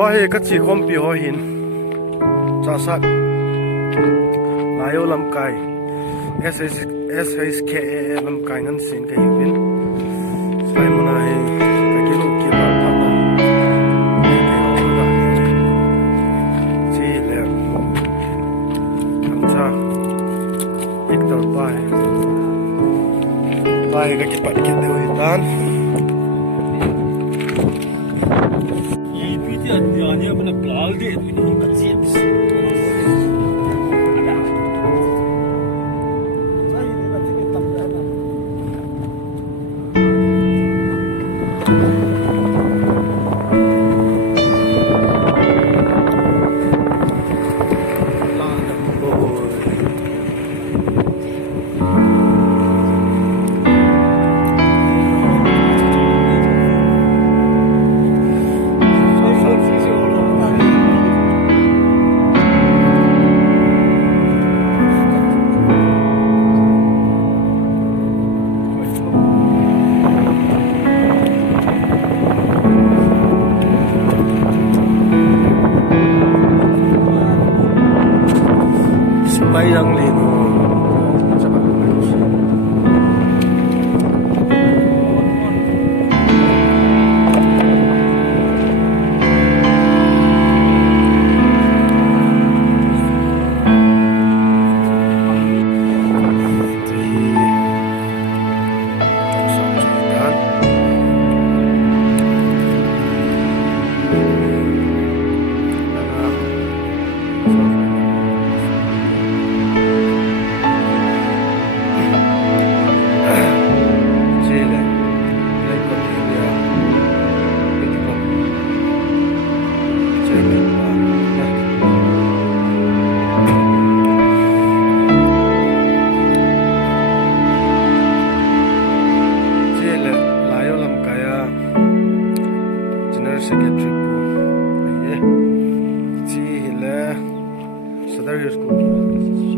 cho he ka chi khom pi ho hin cha sak layo lam kai SHK lam kai ngan sin ka hin sai mona he ka kilo ki ba pa na ne ke ho da chi le am cha Victor pa he ka ki pat ki de ho tan Dia mana kelal dia tu ini kecil. bayang lino sa pagkakas. Secretary po. Aye. Si hila. Sa dari school.